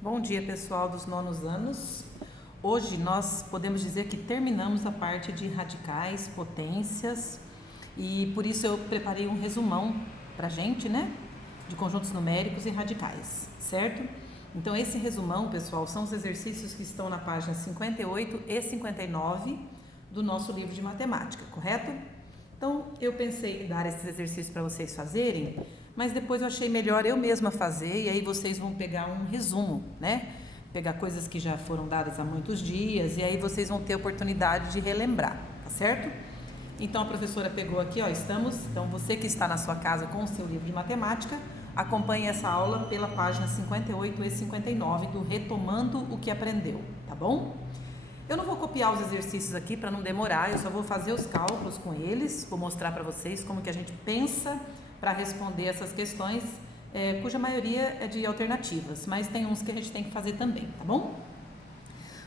Bom dia, pessoal dos nonos anos. Hoje nós podemos dizer que terminamos a parte de radicais, potências, e por isso eu preparei um resumão pra gente, né? De conjuntos numéricos e radicais, certo? Então esse resumão, pessoal, são os exercícios que estão na página 58 e 59 do nosso livro de matemática, correto? Então eu pensei em dar esses exercícios para vocês fazerem, mas depois eu achei melhor eu mesma fazer, e aí vocês vão pegar um resumo, né? Pegar coisas que já foram dadas há muitos dias, e aí vocês vão ter a oportunidade de relembrar, tá certo? Então a professora pegou aqui, ó, então você que está na sua casa com o seu livro de matemática, acompanhe essa aula pela página 58 e 59 do Retomando o que Aprendeu, tá bom? Eu não vou copiar os exercícios aqui para não demorar, eu só vou fazer os cálculos com eles, vou mostrar para vocês como que a gente pensa para responder essas questões, cuja maioria é de alternativas, mas tem uns que a gente tem que fazer também, tá bom?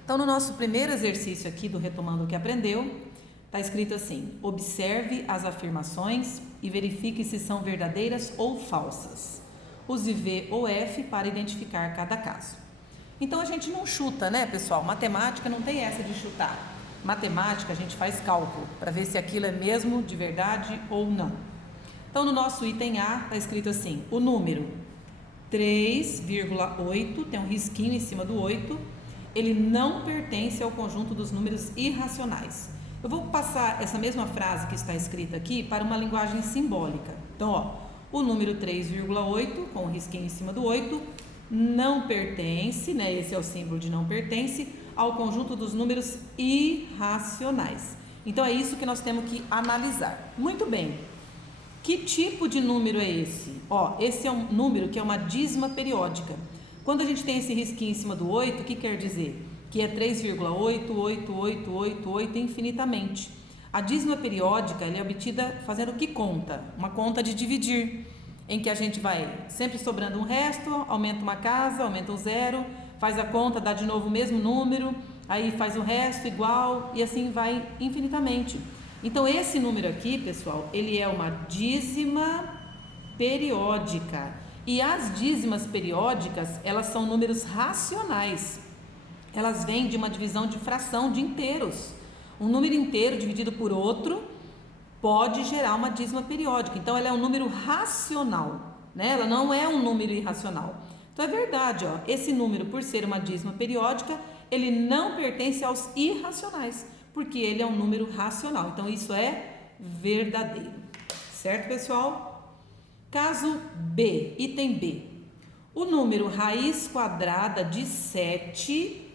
Então, no nosso primeiro exercício aqui do Retomando o que Aprendeu, está escrito assim: observe as afirmações e verifique se são verdadeiras ou falsas. Use V ou F para identificar cada caso. Então, a gente não chuta, né, pessoal? Matemática não tem essa de chutar. Matemática, a gente faz cálculo para ver se aquilo é mesmo de verdade ou não. Então, no nosso item A, está escrito assim: o número 3,8, tem um risquinho em cima do 8, ele não pertence ao conjunto dos números irracionais. Eu vou passar essa mesma frase que está escrita aqui para uma linguagem simbólica. Então, ó, o número 3,8, com o risquinho em cima do 8, não pertence, né, esse é o símbolo de não pertence, ao conjunto dos números irracionais. Então, é isso que nós temos que analisar. Muito bem. Que tipo de número é esse? Ó, esse é um número que é uma dízima periódica. Quando a gente tem esse risquinho em cima do 8, o que quer dizer? Que é 3,88888 infinitamente. A dízima periódica ela é obtida fazendo que conta? Uma conta de dividir, em que a gente vai sempre sobrando um resto, aumenta uma casa, aumenta um zero, faz a conta, dá de novo o mesmo número, aí faz o resto igual e assim vai infinitamente. Então, esse número aqui, pessoal, ele é uma dízima periódica. E as dízimas periódicas, elas são números racionais. Elas vêm de uma divisão de fração de inteiros. Um número inteiro dividido por outro pode gerar uma dízima periódica. Então, ela é um número racional, né? Ela não é um número irracional. Então, é verdade, ó, esse número, por ser uma dízima periódica, ele não pertence aos irracionais, porque ele é um número racional. Então, isso é verdadeiro. Certo, pessoal? Caso B, item B. O número raiz quadrada de 7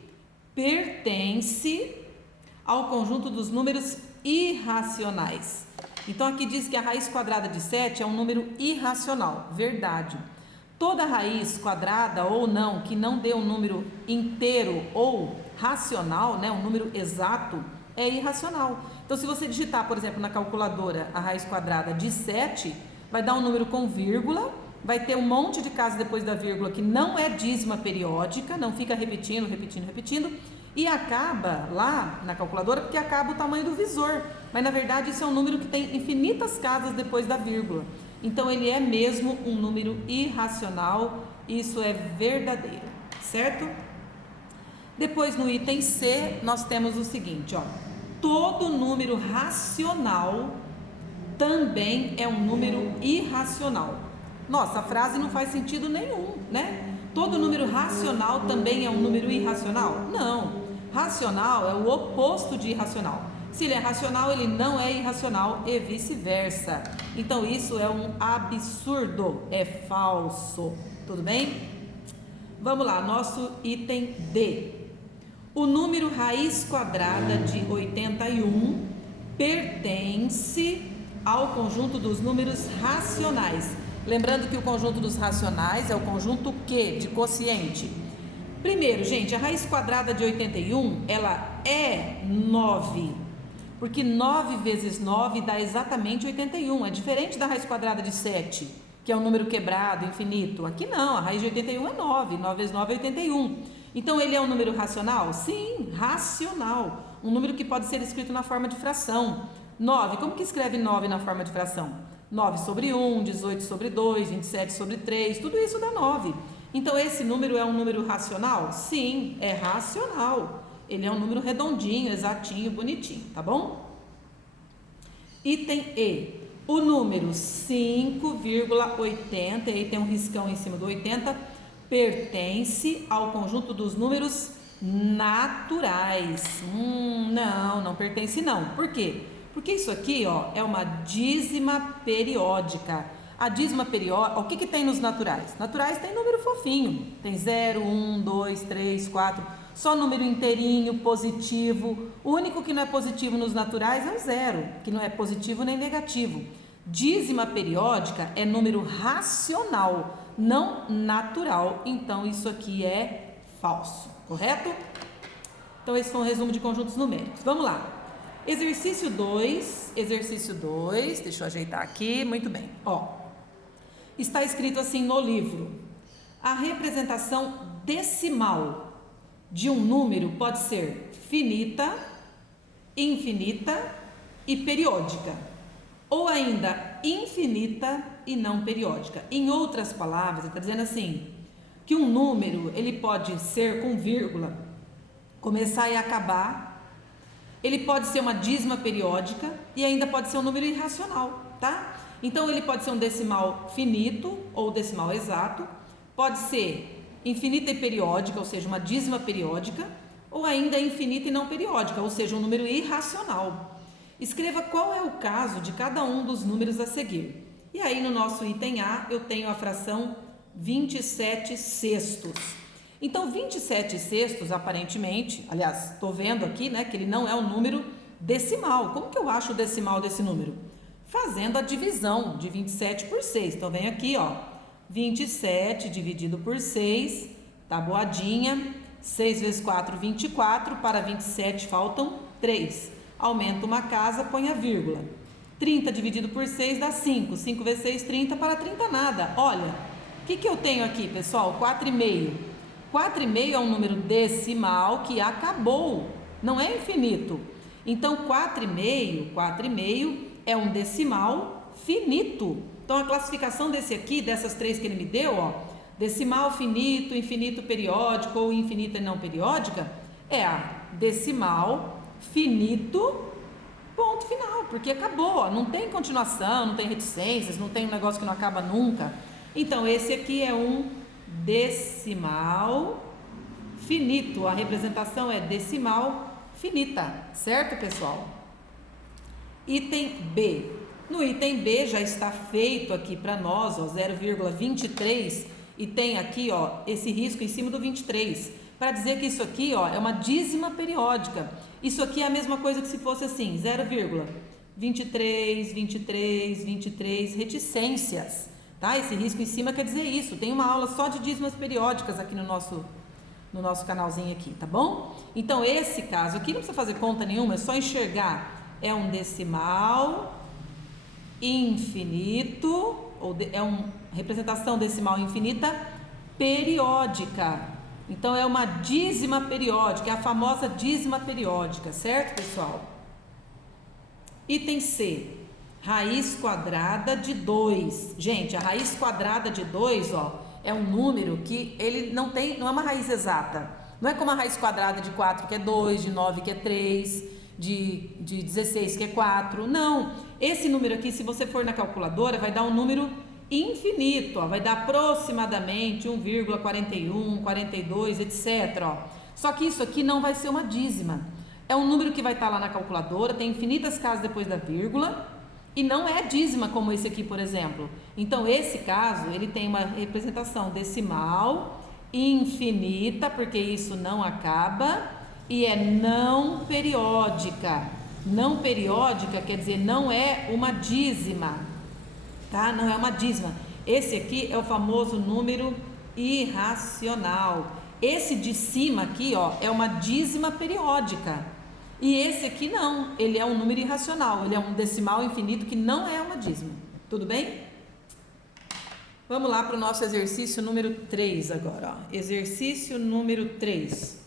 pertence ao conjunto dos números irracionais. Então, aqui diz que a raiz quadrada de 7 é um número irracional. Verdade. Toda raiz quadrada ou não, que não dê um número inteiro ou racional, né, um número exato, é irracional. Então, se você digitar, por exemplo, na calculadora a raiz quadrada de 7, vai dar um número com vírgula, vai ter um monte de casas depois da vírgula que não é dízima periódica, não fica repetindo, e acaba lá na calculadora porque acaba o tamanho do visor. Mas, na verdade, isso é um número que tem infinitas casas depois da vírgula. Então, ele é mesmo um número irracional, isso é verdadeiro, certo? Depois, no item C, nós temos o seguinte, ó: todo número racional também é um número irracional. Nossa, a frase não faz sentido nenhum, né? Todo número racional também é um número irracional? Não. Racional é o oposto de irracional. Se ele é racional, ele não é irracional e vice-versa. Então, isso é um absurdo, é falso. Tudo bem? Vamos lá, nosso item D. O número raiz quadrada de 81 pertence ao conjunto dos números racionais. Lembrando que o conjunto dos racionais é o conjunto Q, de quociente. Primeiro, gente, a raiz quadrada de 81, ela é 9, porque 9 vezes 9 dá exatamente 81. É diferente da raiz quadrada de 7, que é um número quebrado, infinito. Aqui não, a raiz de 81 é 9, 9 vezes 9 é 81. Então, ele é um número racional? Sim, racional. Um número que pode ser escrito na forma de fração. 9, como que escreve 9 na forma de fração? 9 sobre 1, 18 sobre 2, 27 sobre 3, tudo isso dá 9. Então, esse número é um número racional? Sim, é racional. Ele é um número redondinho, exatinho, bonitinho, tá bom? Item E. O número 5,80, aí tem um riscão em cima do 80, pertence ao conjunto dos números naturais. Não pertence não. Por quê? Porque isso aqui, ó, é uma dízima periódica. A dízima periódica, o que tem nos naturais? Naturais tem número fofinho, tem 0, 1, 2, 3, 4, só número inteirinho, positivo. O único que não é positivo nos naturais é o 0, que não é positivo nem negativo. Dízima periódica é número racional, não natural. Então, isso aqui é falso, correto? Então, esse foi um resumo de conjuntos numéricos. Vamos lá. Exercício 2, deixa eu ajeitar aqui, muito bem. Ó, está escrito assim no livro: a representação decimal de um número pode ser finita, infinita e periódica, ou ainda infinita e não periódica. Em outras palavras, está dizendo assim, que um número ele pode ser com vírgula, começar e acabar. Ele pode ser uma dízima periódica e ainda pode ser um número irracional, tá? Então, ele pode ser um decimal finito ou decimal exato, pode ser infinita e periódica, ou seja, uma dízima periódica, ou ainda infinita e não periódica, ou seja, um número irracional. Escreva qual é o caso de cada um dos números a seguir. E aí, no nosso item A, eu tenho a fração 27 sextos. Então, 27 sextos, aparentemente, aliás, estou vendo aqui, né, que ele não é um número decimal. Como que eu acho o decimal desse número? Fazendo a divisão de 27 por 6. Então, vem aqui, ó, 27 dividido por 6, tabuadinha, 6 vezes 4, 24, para 27 faltam 3. Aumenta uma casa, põe a vírgula. 30 dividido por 6 dá 5, 5 vezes 6, 30, para 30 nada. Olha, o que eu tenho aqui, pessoal? 4,5. 4,5 é um número decimal que acabou, não é infinito. Então, 4,5 é um decimal finito. Então, a classificação desse aqui, dessas três que ele me deu, ó, decimal finito, infinito periódico ou infinita e não periódica, é a decimal finito, ponto final, porque acabou, ó, não tem continuação, não tem reticências, não tem um negócio que não acaba nunca. Então, esse aqui é um decimal finito, a representação é decimal finita, certo, pessoal? Item B. No item B já está feito aqui para nós, ó, 0,23, e tem aqui, ó, esse risco em cima do 23, para dizer que isso aqui, ó, é uma dízima periódica. Isso aqui é a mesma coisa que se fosse assim, 0,23, 23, 23, reticências. Tá? Esse risco em cima quer dizer isso. Tem uma aula só de dízimas periódicas aqui no nosso canalzinho aqui, tá bom? Então, esse caso aqui não precisa fazer conta nenhuma, é só enxergar. É um decimal infinito, ou é uma representação decimal infinita periódica. Então, é uma dízima periódica, é a famosa dízima periódica, certo, pessoal? Item C. Raiz quadrada de 2. Gente, a raiz quadrada de 2, ó, é um número que ele não é uma raiz exata. Não é como a raiz quadrada de 4, que é 2, de 9, que é 3, de 16, que é 4. Não. Esse número aqui, se você for na calculadora, vai dar um número infinito, ó, vai dar aproximadamente 1,41, 42, etc. Ó. Só que isso aqui não vai ser uma dízima. É um número que vai estar lá na calculadora, tem infinitas casas depois da vírgula, e não é dízima como esse aqui, por exemplo. Então, esse caso, ele tem uma representação decimal infinita, porque isso não acaba, e é não periódica. Não periódica quer dizer não é uma dízima, tá? Não é uma dízima. Esse aqui é o famoso número irracional. Esse de cima aqui, ó, é uma dízima periódica. E esse aqui não, ele é um número irracional, ele é um decimal infinito que não é uma dízima. Tudo bem? Vamos lá para o nosso exercício número 3 agora. Ó. Exercício número 3.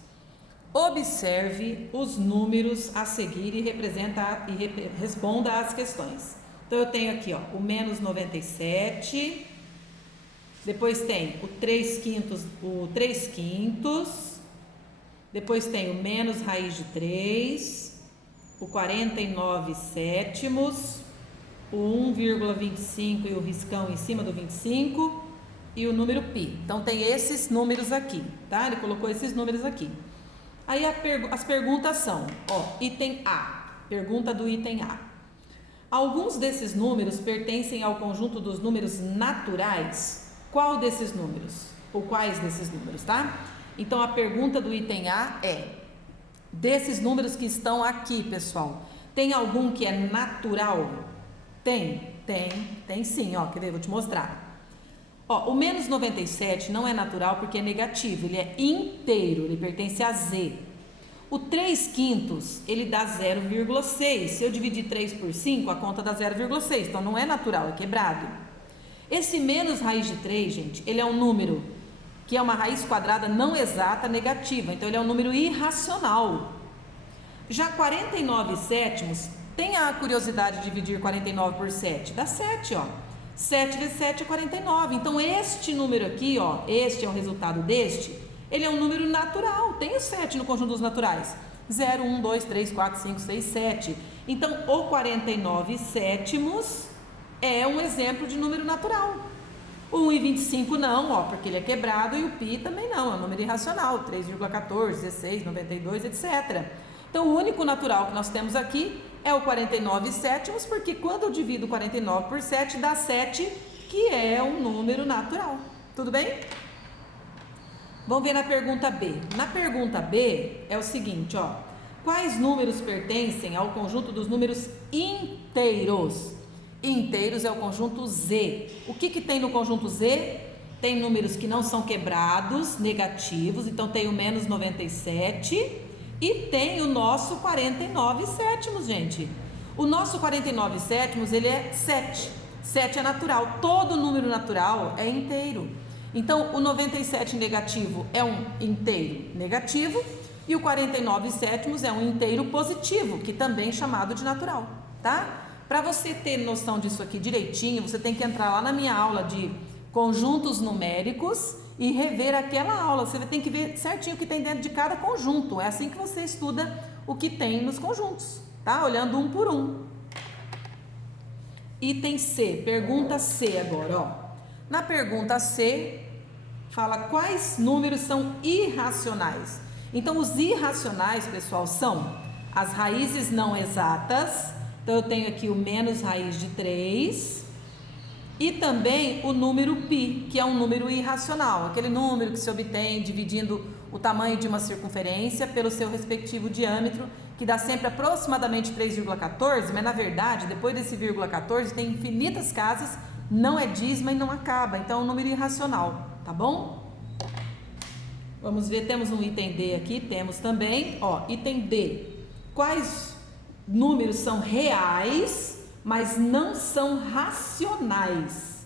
Observe os números a seguir e responda às questões. Então, eu tenho aqui, ó, o menos 97. depois tem o 3/5, depois tem o menos raiz de 3, o 49/7, o 1,25 e o riscão em cima do 25 e o número π. Então tem esses números aqui, tá? Ele colocou esses números aqui. Aí as perguntas são, ó, item A, pergunta do item A. Alguns desses números pertencem ao conjunto dos números naturais? Qual desses números? Ou quais desses números, tá? Então a pergunta do item A é: desses números que estão aqui, pessoal, tem algum que é natural? Tem sim, ó, quer ver? Vou te mostrar. Ó, o menos 97 não é natural porque é negativo, ele é inteiro, ele pertence a Z. O 3/5, ele dá 0,6. Se eu dividir 3 por 5, a conta dá 0,6. Então, não é natural, é quebrado. Esse menos raiz de 3, gente, ele é um número que é uma raiz quadrada não exata negativa. Então, ele é um número irracional. Já 49/7, tem a curiosidade de dividir 49 por 7. Dá 7, ó. 7 vezes 7 é 49. Então, este número aqui, ó, este é o resultado deste. Ele é um número natural, tem o 7 no conjunto dos naturais. 0, 1, 2, 3, 4, 5, 6, 7. Então, o 49/7 é um exemplo de número natural. O 1,25 não, ó, porque ele é quebrado, e o π também não, é um número irracional. 3,14, 16, 92, etc. Então, o único natural que nós temos aqui é o 49/7, porque quando eu divido 49 por 7, dá 7, que é um número natural. Tudo bem? Vamos ver na pergunta B. Na pergunta B é o seguinte, ó. Quais números pertencem ao conjunto dos números inteiros? Inteiros é o conjunto Z. O que tem no conjunto Z? Tem números que não são quebrados, negativos, então tem o menos 97 e tem o nosso 49/7, gente. O nosso 49/7, ele é 7. 7 é natural. Todo número natural é inteiro. Então, o 97 negativo é um inteiro negativo e o 49/7 é um inteiro positivo, que também é chamado de natural, tá? Para você ter noção disso aqui direitinho, você tem que entrar lá na minha aula de conjuntos numéricos e rever aquela aula. Você tem que ver certinho o que tem dentro de cada conjunto. É assim que você estuda o que tem nos conjuntos, tá? Olhando um por um. Item C, pergunta C agora, ó. Na pergunta C, fala quais números são irracionais. Então, os irracionais, pessoal, são as raízes não exatas. Então, eu tenho aqui o menos raiz de 3 e também o número π, que é um número irracional, aquele número que se obtém dividindo o tamanho de uma circunferência pelo seu respectivo diâmetro, que dá sempre aproximadamente 3,14, mas na verdade, depois desse 0,14, tem infinitas casas, não é dízima e não acaba, então é um número irracional, tá bom? Vamos ver, temos um item D aqui, temos também, ó, item D. Quais números são reais, mas não são racionais?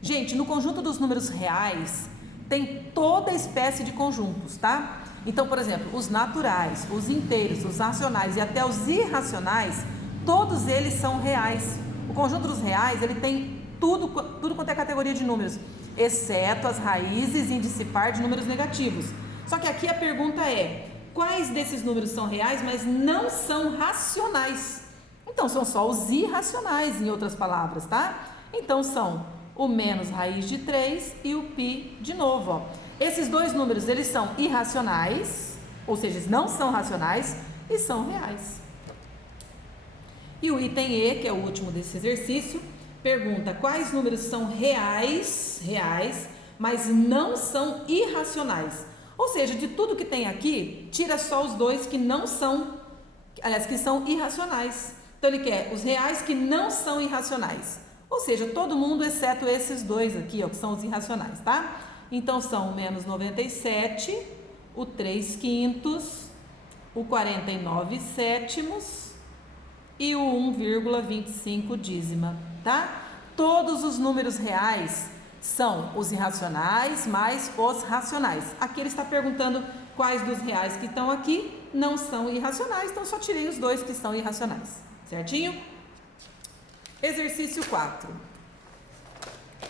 Gente, no conjunto dos números reais, tem toda espécie de conjuntos, tá? Então, por exemplo, os naturais, os inteiros, os racionais e até os irracionais, todos eles são reais. O conjunto dos reais, ele tem tudo quanto é categoria de números, exceto as raízes índice par de números negativos. Só que aqui a pergunta é: quais desses números são reais, mas não são racionais? Então, são só os irracionais, em outras palavras, tá? Então, são o menos raiz de 3 e o π de novo, ó. Esses dois números, eles são irracionais, ou seja, eles não são racionais e são reais. E o item E, que é o último desse exercício, pergunta quais números são reais, mas não são irracionais. Ou seja, de tudo que tem aqui, tira só os dois que não são, aliás, que são irracionais. Então, ele quer os reais que não são irracionais. Ou seja, todo mundo exceto esses dois aqui, ó, que são os irracionais, tá? Então, são o menos 97, o 3/5, o 49/7 e o 1,25 dízima, tá? Todos os números reais são os irracionais mais os racionais. Aqui ele está perguntando quais dos reais que estão aqui não são irracionais, então só tirei os dois que são irracionais, certinho? Exercício 4.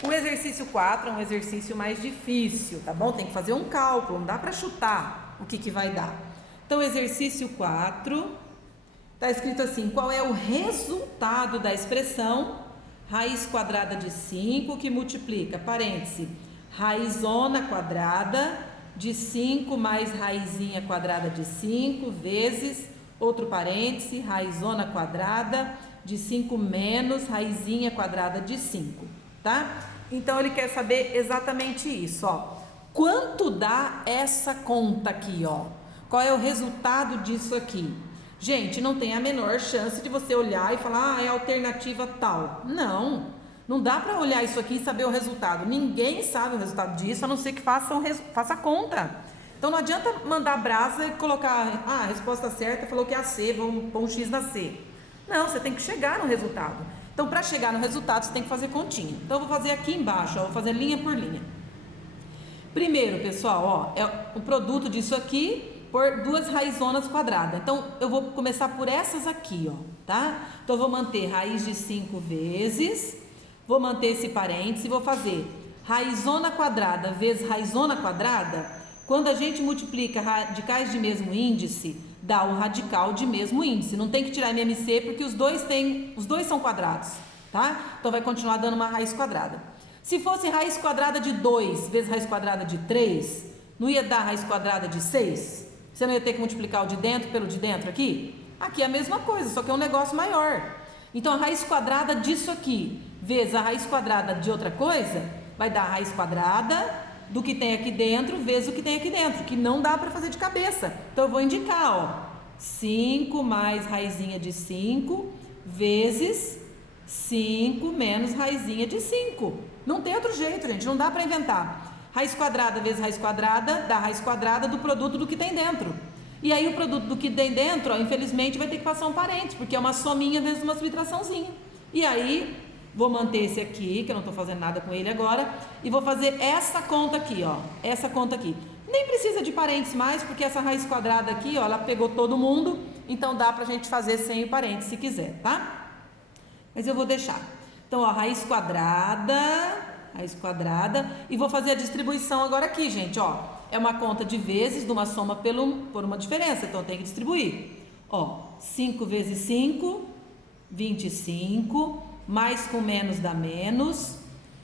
O exercício 4 é um exercício mais difícil, tá bom? Tem que fazer um cálculo, não dá para chutar o que vai dar. Então, exercício 4, está escrito assim: qual é o resultado da expressão raiz quadrada de 5 que multiplica, parêntese, raizona quadrada de 5 mais raizinha quadrada de 5 vezes, outro parêntese, raizona quadrada de 5 menos raizinha quadrada de 5, tá? Então, ele quer saber exatamente isso, ó. Quanto dá essa conta aqui, ó? Qual é o resultado disso aqui? Gente, não tem a menor chance de você olhar e falar, é a alternativa tal. Não dá para olhar isso aqui e saber o resultado. Ninguém sabe o resultado disso, a não ser que faça a conta. Então, não adianta mandar brasa e colocar, a resposta certa falou que é a C, vamos pôr um X na C. Não, você tem que chegar no resultado. Então, para chegar no resultado, você tem que fazer continha. Então, eu vou fazer aqui embaixo, ó, vou fazer linha por linha. Primeiro, pessoal, ó, é o produto disso aqui por duas raizonas quadradas. Então, eu vou começar por essas aqui, ó, tá? Então, eu vou manter raiz de 5 vezes, vou manter esse parênteses e vou fazer raizona quadrada vezes raizona quadrada. Quando a gente multiplica radicais de mesmo índice, dá o radical de mesmo índice. Não tem que tirar MMC porque os dois são quadrados, tá? Então, vai continuar dando uma raiz quadrada. Se fosse raiz quadrada de 2 vezes raiz quadrada de 3, não ia dar raiz quadrada de 6? Você não ia ter que multiplicar o de dentro pelo de dentro aqui? Aqui é a mesma coisa, só que é um negócio maior. Então, a raiz quadrada disso aqui vezes a raiz quadrada de outra coisa vai dar a raiz quadrada do que tem aqui dentro vezes o que tem aqui dentro, que não dá para fazer de cabeça. Então, eu vou indicar, ó, 5 mais raizinha de 5 vezes 5 menos raizinha de 5. Não tem outro jeito, gente, não dá para inventar. Raiz quadrada vezes raiz quadrada dá raiz quadrada do produto do que tem dentro. E aí, o produto do que tem dentro, ó, infelizmente, vai ter que passar um parênteses, porque é uma sominha vezes uma subtraçãozinha. E aí, vou manter esse aqui, que eu não estou fazendo nada com ele agora, e vou fazer essa conta aqui, ó, essa conta aqui. Nem precisa de parênteses mais, porque essa raiz quadrada aqui, ó, ela pegou todo mundo, então dá pra gente fazer sem o parênteses se quiser, tá? Mas eu vou deixar. Então, ó, raiz quadrada, e vou fazer a distribuição agora aqui, gente, ó. É uma conta de vezes de uma soma por uma diferença, então tem que distribuir. Ó, 5 vezes 5, 25, mais com menos dá menos.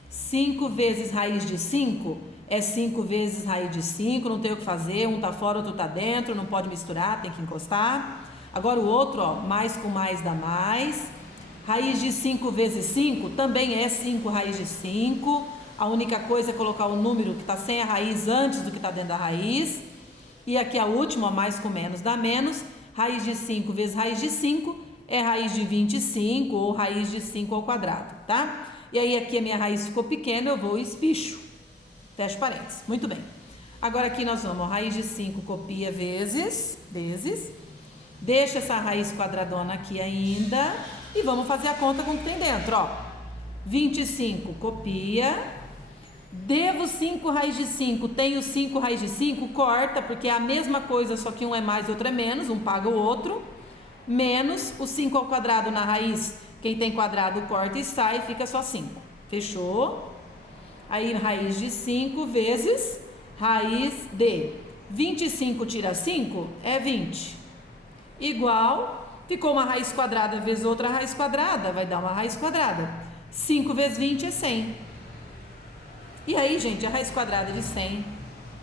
5 vezes raiz de 5 é 5 vezes raiz de 5, não tem o que fazer, um tá fora, outro tá dentro, não pode misturar, tem que encostar. Agora o outro, ó, mais com mais dá mais. Raiz de 5 vezes 5 também é 5 raiz de 5. A única coisa é colocar o número que está sem a raiz antes do que está dentro da raiz. E aqui a última, mais com menos dá menos. Raiz de 5 vezes raiz de 5 é raiz de 25 ou raiz de 5 ao quadrado, tá? E aí aqui a minha raiz ficou pequena, eu vou e espicho. Fecha parênteses. Muito bem. Agora aqui nós vamos, ó, raiz de 5 copia vezes. Deixa essa raiz quadradona aqui ainda. E vamos fazer a conta com o que tem dentro, ó. 25 copia. Devo 5 raiz de 5, tenho 5 raiz de 5, corta, porque é a mesma coisa, só que um é mais e outro é menos, um paga o outro. Menos o 5 ao quadrado na raiz, quem tem quadrado corta e sai, fica só 5. Fechou? Aí raiz de 5 vezes raiz de 25 tira 5 é 20. Igual, ficou uma raiz quadrada vezes outra raiz quadrada, vai dar uma raiz quadrada. 5 vezes 20 é 100. E aí, gente, a raiz quadrada de 100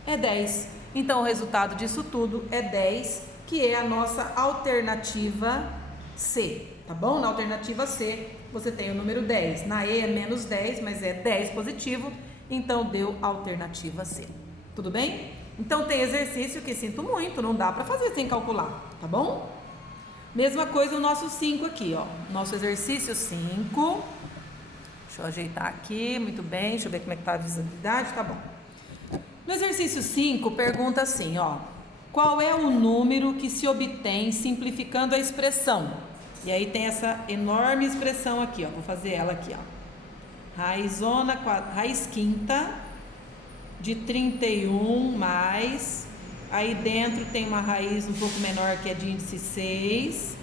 é 10. Então, o resultado disso tudo é 10, que é a nossa alternativa C, tá bom? Na alternativa C, você tem o número 10. Na E é menos 10, mas é 10 positivo, então deu a alternativa C. Tudo bem? Então, tem exercício que sinto muito, não dá para fazer sem calcular, tá bom? Mesma coisa o nosso 5 aqui, ó. Nosso exercício 5. Deixa eu ajeitar aqui, muito bem. Deixa eu ver como é que tá a visibilidade, tá bom. No exercício 5, pergunta assim, ó. Qual é o número que se obtém simplificando a expressão? E aí tem essa enorme expressão aqui, ó. Vou fazer ela aqui, ó. Raiz quinta de 31 mais... Aí dentro tem uma raiz um pouco menor que é de índice 6,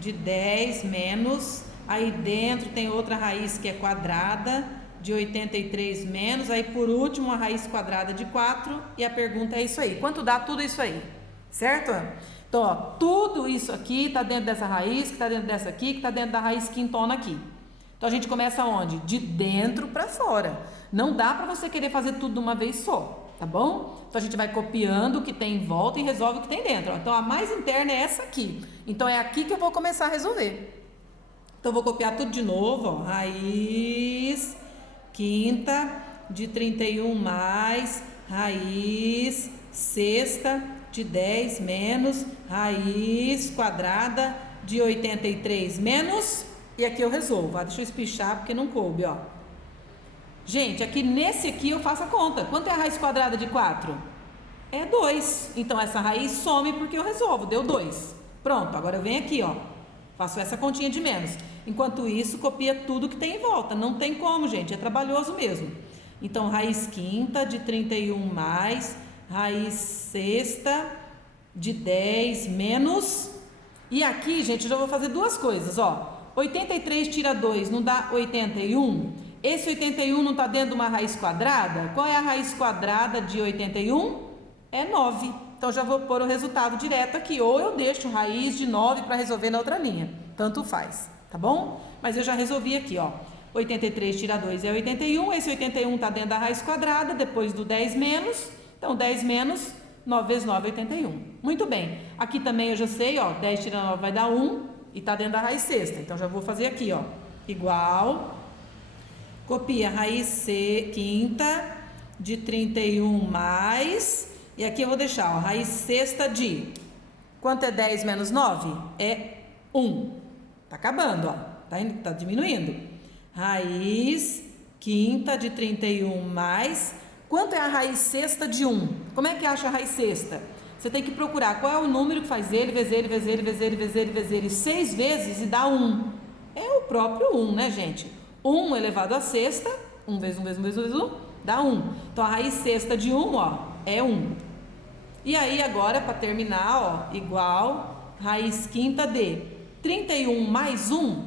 de 10 menos. Aí dentro tem outra raiz que é quadrada de 83 menos, aí por último a raiz quadrada de 4, e a pergunta é isso aí. Quanto dá tudo isso aí? Certo? Então, ó, tudo isso aqui está dentro dessa raiz, que está dentro dessa aqui, que está dentro da raiz quintona aqui. Então, a gente começa onde? De dentro para fora. Não dá para você querer fazer tudo de uma vez só, tá bom? Então, a gente vai copiando o que tem em volta e resolve o que tem dentro. Ó. Então, a mais interna é essa aqui. Então, é aqui que eu vou começar a resolver. Então, eu vou copiar tudo de novo, ó. Raiz quinta de 31 mais raiz sexta de 10 menos raiz quadrada de 83 menos, e aqui eu resolvo. Deixa eu espichar porque não coube, ó. Gente, aqui nesse aqui eu faço a conta. Quanto é a raiz quadrada de 4? É 2. Então essa raiz some porque eu resolvo, deu 2. Pronto, agora eu venho aqui, ó. Faço essa continha de menos. Enquanto isso, copia tudo que tem em volta. Não tem como, gente, é trabalhoso mesmo. Então, raiz quinta de 31 mais raiz sexta de 10 menos. E aqui, gente, eu já vou fazer duas coisas, ó. 83 tira 2 não dá 81? Esse 81 não está dentro de uma raiz quadrada? Qual é a raiz quadrada de 81? É 9. Então, já vou pôr o resultado direto aqui. Ou eu deixo raiz de 9 para resolver na outra linha. Tanto faz, tá bom? Mas eu já resolvi aqui, ó. 83 tira 2 é 81. Esse 81 está dentro da raiz quadrada, depois do 10 menos. Então, 10 menos 9 vezes 9 é 81. Muito bem. Aqui também eu já sei, ó. 10 tira 9 vai dar 1 e está dentro da raiz sexta. Então, já vou fazer aqui, ó. Igual. Copia raiz quinta de 31 mais. E aqui eu vou deixar, ó. Raiz sexta de... Quanto é 10 menos 9? É 1. Tá acabando, ó. Tá diminuindo. Raiz quinta de 31 mais... Quanto é a raiz sexta de 1? Como é que acha a raiz sexta? Você tem que procurar qual é o número que faz ele, vezes ele, vezes ele, vezes ele, vezes ele, vezes ele 6 vezes e dá 1. É o próprio 1, né, gente? 1 elevado a sexta, 1 vezes 1 vezes 1 vezes 1, dá 1. Então, a raiz sexta de 1, ó, é 1. E aí, agora, para terminar, ó, igual raiz quinta de 31 mais 1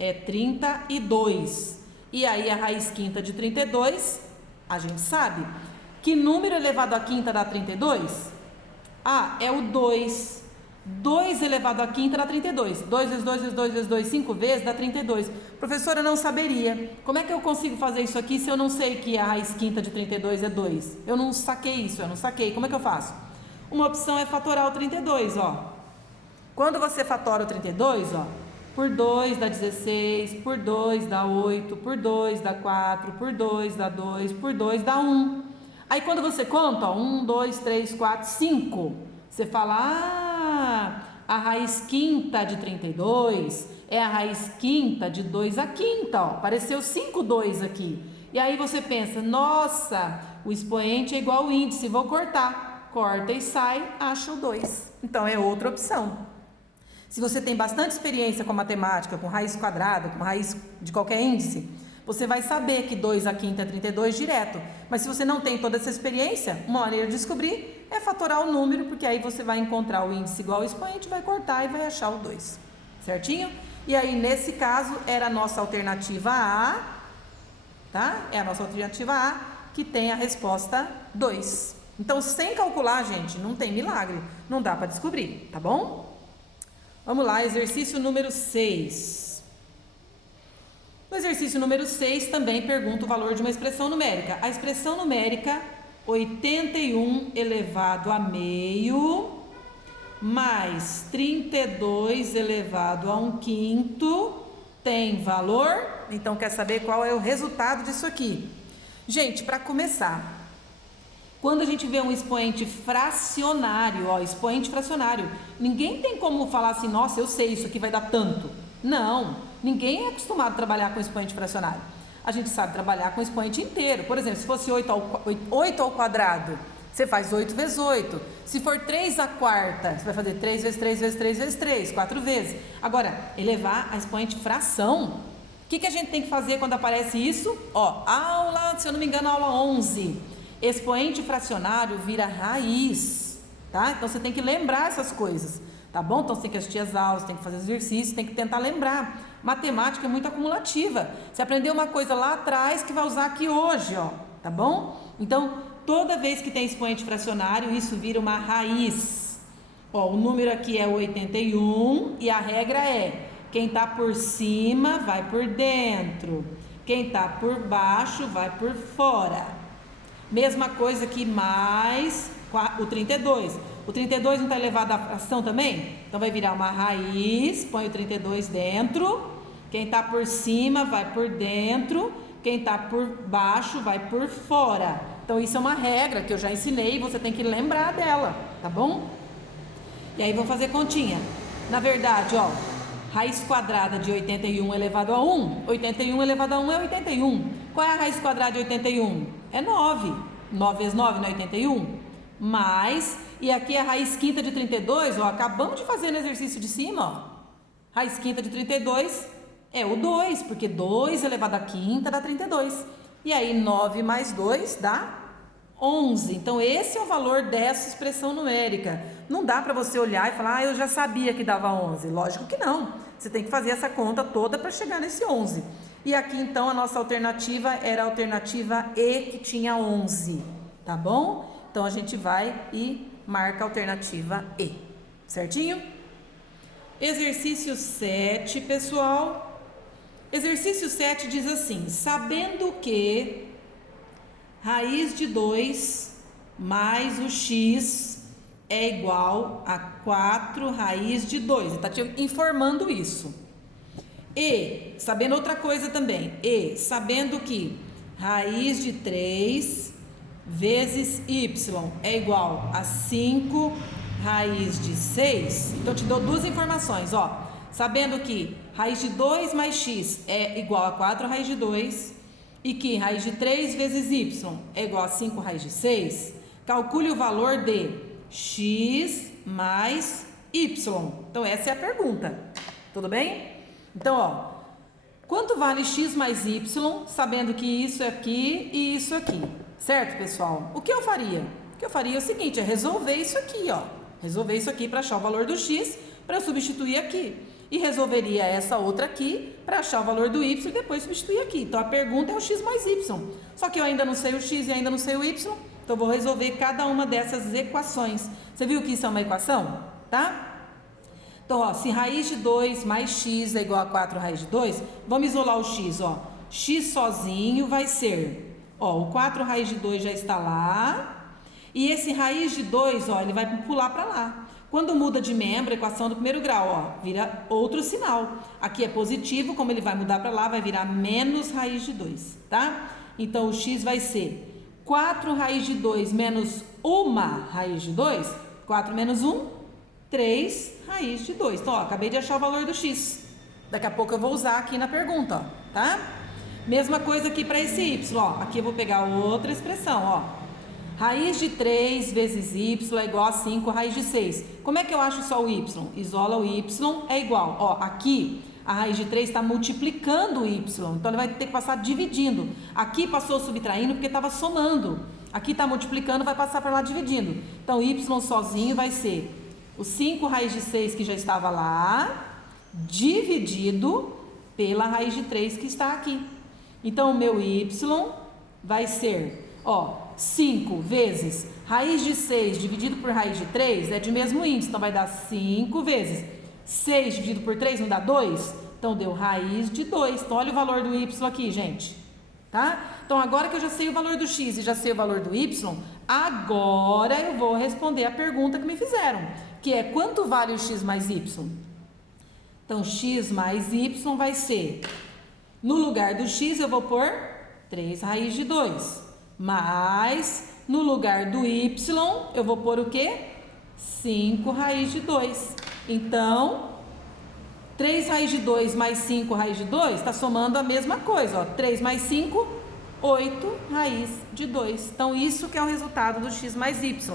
é 32. E aí, a raiz quinta de 32... A gente sabe que número elevado à quinta dá 32? Ah, é o 2. 2 elevado à quinta dá 32. 2 vezes 2 vezes 2 vezes 2, 5 vezes dá 32. Professora, eu não saberia. Como é que eu consigo fazer isso aqui se eu não sei que a raiz quinta de 32 é 2? Eu não saquei isso, eu não saquei. Como é que eu faço? Uma opção é fatorar o 32, ó. Quando você fatora o 32, ó, por 2 dá 16, por 2 dá 8, por 2 dá 4, por 2 dá 2, por 2 dá 1. Aí quando você conta, ó, 1, 2, 3, 4, 5, você fala, a raiz quinta de 32 é a raiz quinta de 2 à quinta, ó, apareceu 5 2 aqui. E aí você pensa, nossa, o expoente é igual ao índice, vou cortar. Corta e sai, acha o 2. Então é outra opção. Se você tem bastante experiência com matemática, com raiz quadrada, com raiz de qualquer índice, você vai saber que 2 à quinta é 32 direto. Mas se você não tem toda essa experiência, uma maneira de descobrir é fatorar o número, porque aí você vai encontrar o índice igual ao expoente, vai cortar e vai achar o 2. Certinho? E aí, nesse caso, era a nossa alternativa A, tá? É a nossa alternativa A que tem a resposta 2. Então, sem calcular, gente, não tem milagre. Não dá para descobrir, tá bom? Vamos lá, exercício número 6. No exercício número 6 também pergunta o valor de uma expressão numérica. A expressão numérica 81 elevado a meio mais 32 elevado a 1/5 tem valor? Então, quer saber qual é o resultado disso aqui? Gente, para começar, quando a gente vê um expoente fracionário, ó, expoente fracionário, ninguém tem como falar assim, nossa, eu sei, isso aqui vai dar tanto. Não, ninguém é acostumado a trabalhar com expoente fracionário. A gente sabe trabalhar com expoente inteiro. Por exemplo, se fosse 8 ao quadrado, você faz 8 vezes 8. Se for 3 à quarta, você vai fazer 3 vezes 3 vezes 3 vezes 3, 4 vezes. Agora, elevar a expoente fração, o que a gente tem que fazer quando aparece isso? Ó, aula, se eu não me engano, aula 11. Expoente fracionário vira raiz, tá? Então, você tem que lembrar essas coisas. tá bom? Então você tem que assistir as aulas, tem que fazer exercícios, tem que tentar lembrar. Matemática é muito acumulativa. Você aprendeu uma coisa lá atrás que vai usar aqui hoje, ó, tá bom? Então, toda vez que tem expoente fracionário, isso vira uma raiz. Ó, o número aqui é 81 e a regra é: quem está por cima vai por dentro, quem está por baixo vai por fora. Mesma coisa que mais o 32. O 32 não está elevado à fração também? Então vai virar uma raiz, põe o 32 dentro. Quem está por cima vai por dentro, quem está por baixo vai por fora. Então isso é uma regra que eu já ensinei e você tem que lembrar dela, tá bom? E aí vou fazer continha. Na verdade, ó, raiz quadrada de 81 elevado a 1. 81 elevado a 1 é 81. Qual é a raiz quadrada de 81? É 9. 9 vezes 9 não é 81? Mais, e aqui é a raiz quinta de 32, ó, acabamos de fazer no exercício de cima, ó. Raiz quinta de 32 é o 2, porque 2 elevado a quinta dá 32. E aí 9 mais 2 dá 11. Então esse é o valor dessa expressão numérica. Não dá para você olhar e falar: eu já sabia que dava 11. Lógico que não. Você tem que fazer essa conta toda para chegar nesse 11. E aqui então a nossa alternativa era a alternativa E, que tinha 11, tá bom? Então a gente vai e marca a alternativa E, certinho? Exercício 7, pessoal. Exercício 7 diz assim: sabendo que raiz de 2 mais o x é igual a 4 raiz de 2. Ele está te informando isso. E, sabendo outra coisa também, e sabendo que raiz de 3 vezes y é igual a 5 raiz de 6. Então, eu te dou duas informações, ó. Sabendo que raiz de 2 mais x é igual a 4 raiz de 2 e que raiz de 3 vezes y é igual a 5 raiz de 6, calcule o valor de x mais y. Então, essa é a pergunta. Tudo bem? Então, ó, quanto vale x mais y, sabendo que isso aqui e isso aqui? Certo, pessoal? O que eu faria? O que eu faria é o seguinte, é resolver isso aqui, ó. Resolver isso aqui para achar o valor do x, para substituir aqui. E resolveria essa outra aqui para achar o valor do y e depois substituir aqui. Então, a pergunta é o x mais y. Só que eu ainda não sei o x e ainda não sei o y, então eu vou resolver cada uma dessas equações. Você viu que isso é uma equação? Tá? Então, ó, se raiz de 2 mais x é igual a 4 raiz de 2, vamos isolar o x, ó. X sozinho vai ser, ó, o 4 raiz de 2 já está lá, e esse raiz de 2, ó, ele vai pular para lá. Quando muda de membro, a equação do primeiro grau, ó, vira outro sinal. Aqui é positivo, como ele vai mudar para lá, vai virar menos raiz de 2, tá? Então, o x vai ser 4 raiz de 2 menos 1 raiz de 2, 4 menos 1, 3 raiz de 2. Então, ó, acabei de achar o valor do x. Daqui a pouco eu vou usar aqui na pergunta, ó, tá? Mesma coisa aqui para esse y, ó. Aqui eu vou pegar outra expressão, ó. Raiz de 3 vezes y é igual a 5 raiz de 6. Como é que eu acho só o y? Isola o y, é igual. Ó, aqui a raiz de 3 está multiplicando o y. Então, ele vai ter que passar dividindo. Aqui passou subtraindo porque estava somando. Aqui está multiplicando, vai passar para lá dividindo. Então, y sozinho vai ser o 5 raiz de 6 que já estava lá, dividido pela raiz de 3 que está aqui. Então, o meu y vai ser, ó, 5 vezes raiz de 6 dividido por raiz de 3 é de mesmo índice, então vai dar 5 vezes 6 dividido por 3 não dá 2? Então, deu raiz de 2. Então, olha o valor do y aqui, gente. Tá? Então, agora que eu já sei o valor do x e já sei o valor do y, agora eu vou responder a pergunta que me fizeram, que é quanto vale o x mais y? Então, x mais y vai ser, no lugar do x eu vou pôr 3 raiz de 2, mais no lugar do y eu vou pôr o quê? 5 raiz de 2. Então, 3 raiz de 2 mais 5 raiz de 2 está somando a mesma coisa, ó. 3 mais 5, 8 raiz de 2. Então, isso que é o resultado do x mais y.